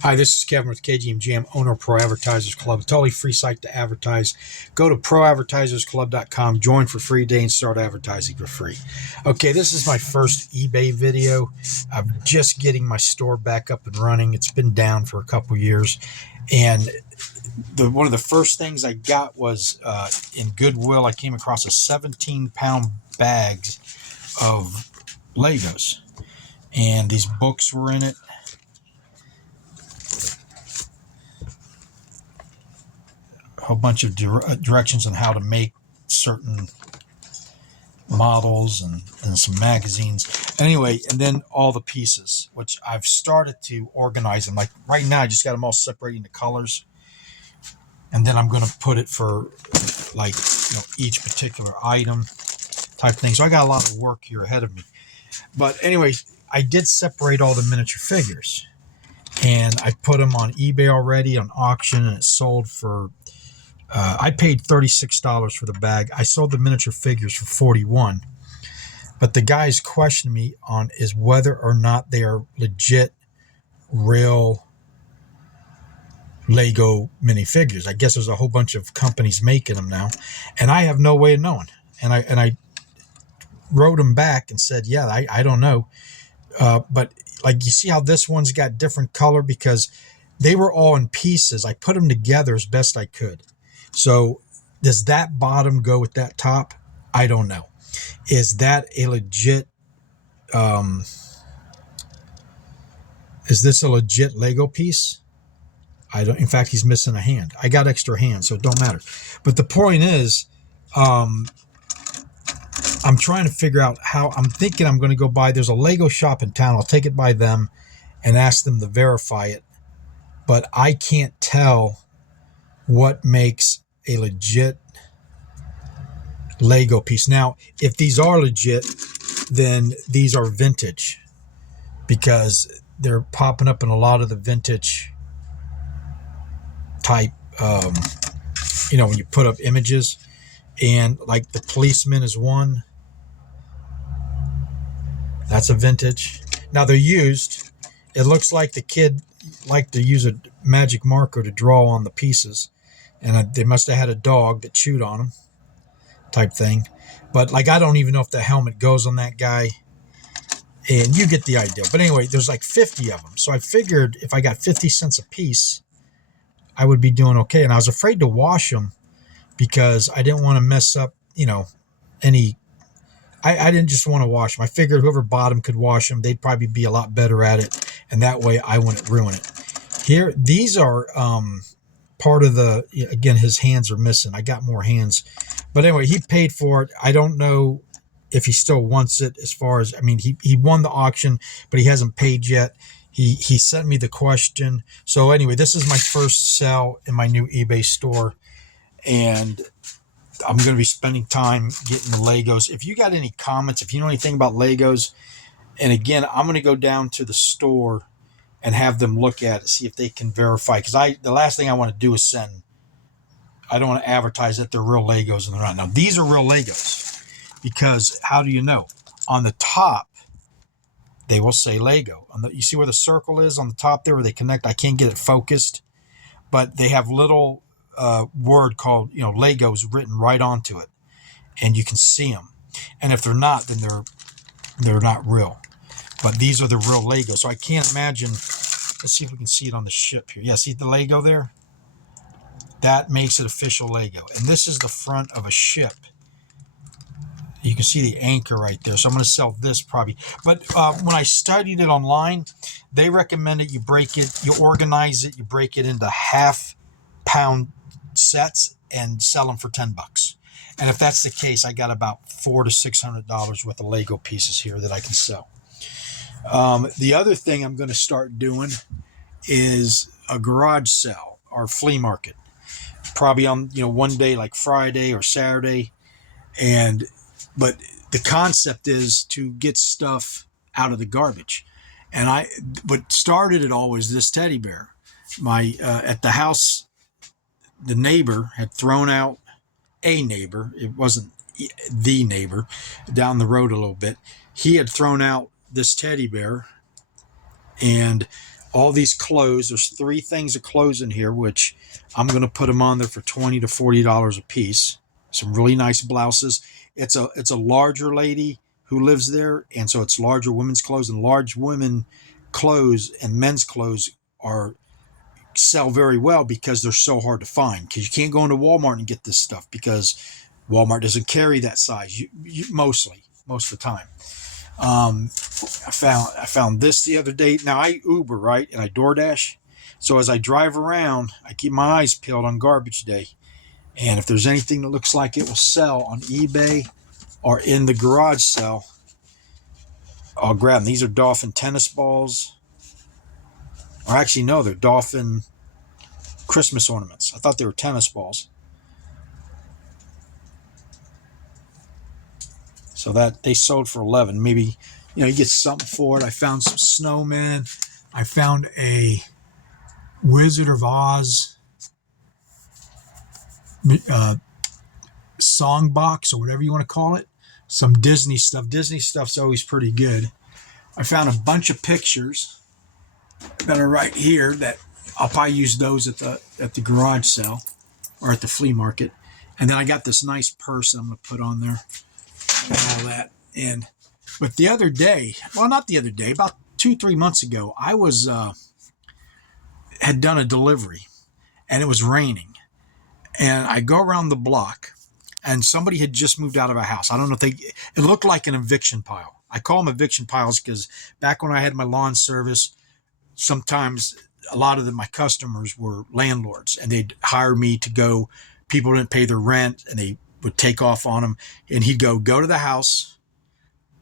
Hi, this is Kevin with KGM JAM, owner of Pro Advertisers Club. A totally free site to advertise. Go to proadvertisersclub.com, join for free day, and start advertising for free. Okay, this is my first eBay video. I'm just getting my store back up and running. It's been down for a couple years. And one of the first things I got was in Goodwill, I came across a 17-pound bag of Legos. And these books were in it. A bunch of directions on how to make certain models and some magazines. Anyway, and then all the pieces, which I've started to organize them. Like right now, I just got them all separated into colors. And then I'm going to put it for like, each particular item type thing. So I got a lot of work here ahead of me. But anyway, I did separate all the miniature figures. And I put them on eBay already on auction, and it sold for I paid $36 for the bag. I sold the miniature figures for $41. But the guys questioned me on is whether or not they are legit, real Lego minifigures. I guess there's a whole bunch of companies making them now, and I have no way of knowing. And I wrote them back and said, yeah, I don't know. But like you see how this one's got different color because they were all in pieces. I put them together as best I could. So does that bottom go with that top? I don't know. Is that a legit, is this a legit Lego piece? I don't, in fact, he's missing a hand. I got extra hands, so it don't matter. But the point is, I'm trying to figure out how, I'm thinking I'm going to go by, there's a Lego shop in town. I'll take it by them and ask them to verify it. But I can't tell what makes a legit Lego piece. Now, if these are legit, then these are vintage because they're popping up in a lot of the vintage type, when you put up images, and like the policeman is one. That's a vintage. Now they're used. It looks like the kid liked to use a magic marker to draw on the pieces. And they must have had a dog that chewed on them type thing. But like, I don't even know if the helmet goes on that guy. And you get the idea. But anyway, there's like 50 of them. So I figured if I got 50 cents a piece, I would be doing okay. And I was afraid to wash them because I didn't want to mess up, any. I didn't just want to wash them. I figured whoever bought them could wash them. They'd probably be a lot better at it. And that way I wouldn't ruin it. Here, these are part of the, again, his hands are missing. I got more hands. But anyway, he paid for it. I don't know if he still wants it as far as, he won the auction, but he hasn't paid yet. He sent me the question. So anyway, this is my first sell in my new eBay store. And I'm going to be spending time getting the Legos. If you got any comments, if you know anything about Legos, and again, I'm going to go down to the store and have them look at it, see if they can verify. Because the last thing I want to do is I don't want to advertise that they're real Legos and they're not. Now, these are real Legos because how do you know? On the top, they will say Lego. You see where the circle is on the top there where they connect? I can't get it focused, but they have little word called, Legos written right onto it, and you can see them. And if they're not, then they're not real. But these are the real Lego. So I can't imagine. Let's see if we can see it on the ship here. Yeah, see the Lego there? That makes it official Lego. And this is the front of a ship. You can see the anchor right there. So I'm going to sell this probably. But when I studied it online, they recommended you break it, you organize it, you break it into half-pound sets and sell them for $10. And if that's the case, I got about $400 to $600 worth of Lego pieces here that I can sell. The other thing I'm going to start doing is a garage sale or flea market, probably on, one day like Friday or Saturday. But the concept is to get stuff out of the garbage. And what started it all was this teddy bear. At the house, the neighbor had thrown out a neighbor. It wasn't the neighbor, down the road a little bit. He had thrown out this teddy bear, and all these clothes. There's 3 things of clothes in here, which I'm going to put them on there for $20 to $40 a piece. Some really nice blouses. It's a larger lady who lives there, and so it's larger women's clothes, and large women clothes and men's clothes sell very well because they're so hard to find, because you can't go into Walmart and get this stuff because Walmart doesn't carry that size most of the time. I found this the other day. Now I Uber, right, and I DoorDash. So as I drive around, I keep my eyes peeled on garbage day. And if there's anything that looks like it will sell on eBay or in the garage sale, I'll grab them. These are dolphin tennis balls. Or actually, no, they're dolphin Christmas ornaments. I thought they were tennis balls. So that they sold for 11. Maybe, you get something for it. I found some snowmen. I found a Wizard of Oz song box, or whatever you want to call it. Some Disney stuff. Disney stuff's always pretty good. I found a bunch of pictures that are right here that I'll probably use those at the garage sale or at the flea market. And then I got this nice purse I'm going to put on there and all that. But the other day, well, not the other day, about 2-3 months ago, I had done a delivery and it was raining. And I go around the block and somebody had just moved out of a house. I don't know if it looked like an eviction pile. I call them eviction piles because back when I had my lawn service, sometimes a lot of my customers were landlords and they'd hire me to go. People didn't pay their rent and they would take off on them. And he'd go to the house,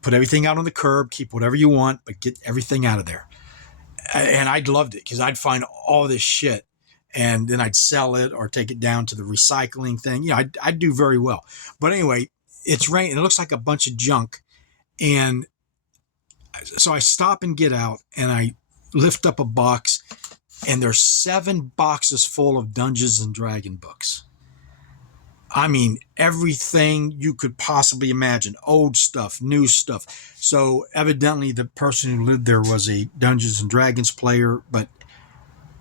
put everything out on the curb, keep whatever you want, but get everything out of there. And I loved it because I'd find all this shit and then I'd sell it or take it down to the recycling thing. I'd do very well. But anyway, it's raining. It looks like a bunch of junk. And so I stop and get out and I lift up a box and there's 7 boxes full of Dungeons and Dragon books. I mean, everything you could possibly imagine, old stuff, new stuff. So evidently the person who lived there was a Dungeons and Dragons player, but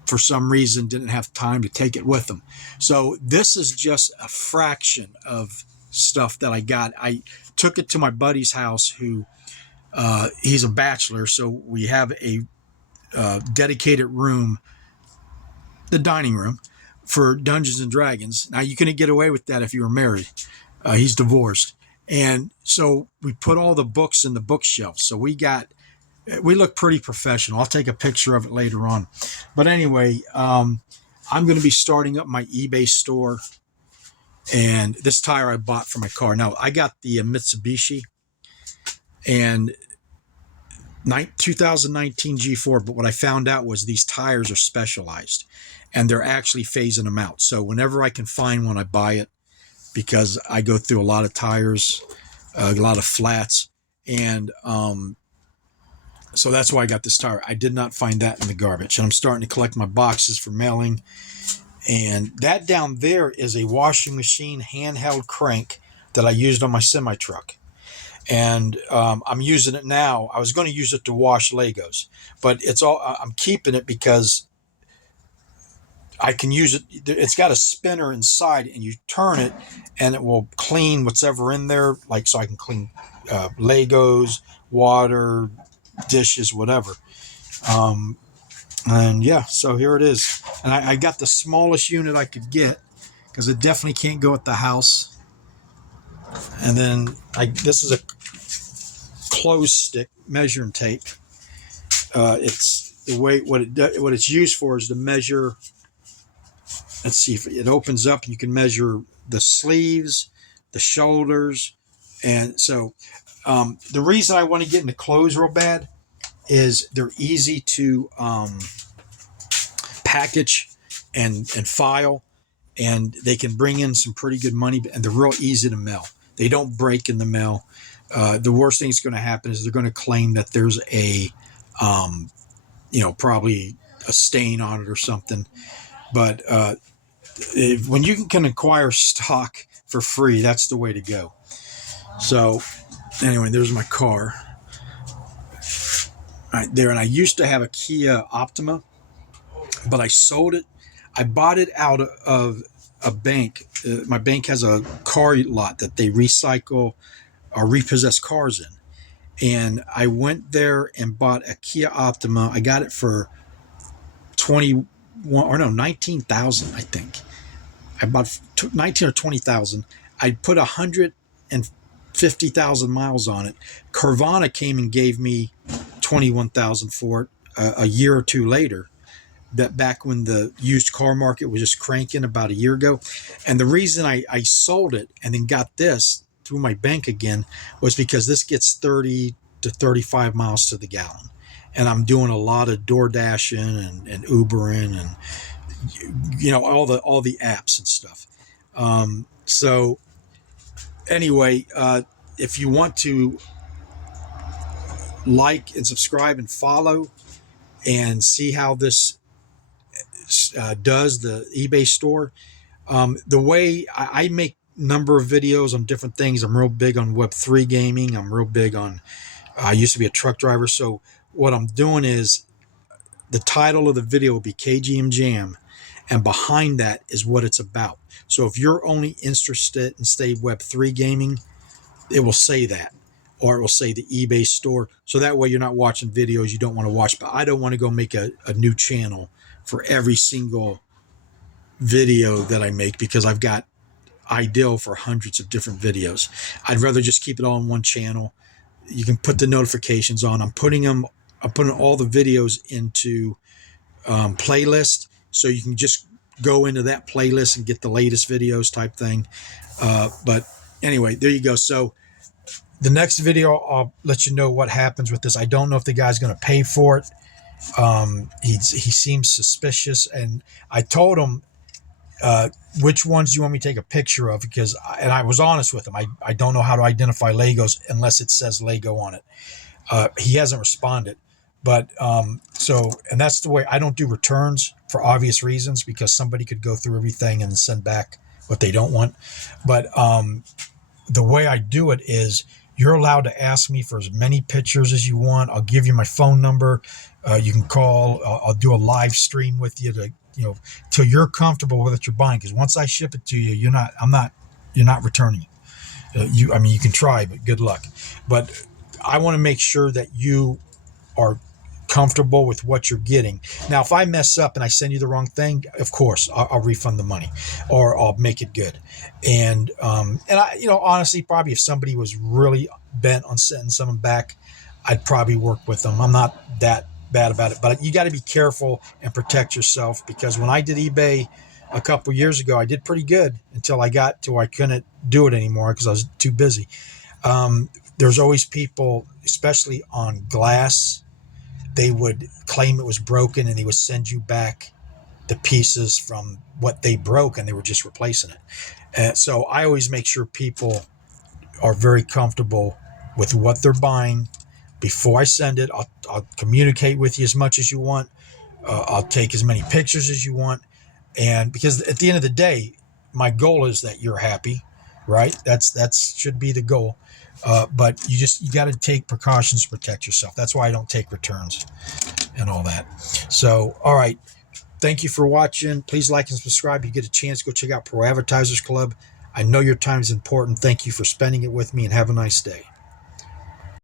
for some reason didn't have time to take it with them. So this is just a fraction of stuff that I got. I took it to my buddy's house who, he's a bachelor. So we have a dedicated room, the dining room, for Dungeons and Dragons. Now you couldn't get away with that if you were married. He's divorced. And so we put all the books in the bookshelf. So we look pretty professional. I'll take a picture of it later on. But anyway, I'm going to be starting up my eBay store. And this tire I bought for my car. Now I got the Mitsubishi and 2019 G4, but what I found out was these tires are specialized and they're actually phasing them out. So whenever I can find one, I buy it because I go through a lot of tires, a lot of flats. And so that's why I got this tire. I did not find that in the garbage. And I'm starting to collect my boxes for mailing. And that down there is a washing machine handheld crank that I used on my semi-truck. And I'm using it now. I was going to use it to wash Legos, but I'm keeping it because I can use it. It's got a spinner inside and you turn it and it will clean whatever in there. Like, so I can clean Legos, water, dishes, whatever. And yeah, so here it is. And I got the smallest unit I could get because it definitely can't go at the house. And then this is a close stick measuring tape. It's the way what it's used for is to measure. Let's see if it opens up. You can measure the sleeves, the shoulders, and so the reason I want to get into clothes real bad is they're easy to package and file, and they can bring in some pretty good money, and they're real easy to mail. They don't break in the mail. The worst thing that's going to happen is they're going to claim that there's probably a stain on it or something. But when you can acquire stock for free, that's the way to go. So anyway, there's my car. right there. And I used to have a Kia Optima, but I sold it. I bought it out of a bank. My bank has a car lot that they recycle or repossess cars in. And I went there and bought a Kia Optima. I got it for 19,000, I think. I bought 19 or 20,000. I put 150,000 miles on it. Carvana came and gave me 21,000 for it a year or two later. That back when the used car market was just cranking about a year ago. And the reason I sold it and then got this through my bank again was because this gets 30 to 35 miles to the gallon. And I'm doing a lot of door dashing and Ubering and, you know, all the apps and stuff. So anyway, if you want to like and subscribe and follow and see how this does the eBay store, the way I make number of videos on different things. I'm real big on Web3 gaming. I'm real big on, I used to be a truck driver. So what I'm doing is the title of the video will be KGM Jam, and behind that is what it's about. So if you're only interested in, say, Web3 gaming, it will say that, or it will say the eBay store. So that way you're not watching videos you don't want to watch. But I don't want to go make a new channel for every single video that I make, because I've got ideal for hundreds of different videos. I'd rather just keep it all in one channel. You can put the notifications on. I'm putting all the videos into playlist, so you can just go into that playlist and get the latest videos type thing. But anyway, there you go. So the next video, I'll let you know what happens with this. I don't know if the guy's going to pay for it. He seems suspicious, and I told him, which ones do you want me to take a picture of? Because, and I was honest with him, I don't know how to identify Legos unless it says Lego on it. He hasn't responded, but so, and that's the way I don't do returns, for obvious reasons, because somebody could go through everything and send back what they don't want. But the way I do it is, you're allowed to ask me for as many pictures as you want. I'll give you my phone number. You can call. I'll do a live stream with you to, you know, till you're comfortable with what you're buying. Because once I ship it to you, you're not returning it. You can try, but good luck. But I want to make sure that you are comfortable with what you're getting. Now, if I mess up and I send you the wrong thing, of course I'll refund the money, or I'll make it good. And I, honestly, probably if somebody was really bent on sending someone back, I'd probably work with them. I'm not that bad about it, but you got to be careful and protect yourself, because when I did eBay a couple years ago, I did pretty good until I got to where I couldn't do it anymore because I was too busy. There's always people, especially on glass, they would claim it was broken and they would send you back the pieces from what they broke, and they were just replacing it. So I always make sure people are very comfortable with what they're buying before I send it. I'll communicate with you as much as you want. I'll take as many pictures as you want. And because at the end of the day, my goal is that you're happy, right? That's should be the goal. But you got to take precautions to protect yourself. That's why I don't take returns and all that. So, all right. Thank you for watching. Please like and subscribe. If you get a chance, go check out Pro Advertisers Club. I know your time is important. Thank you for spending it with me, and have a nice day.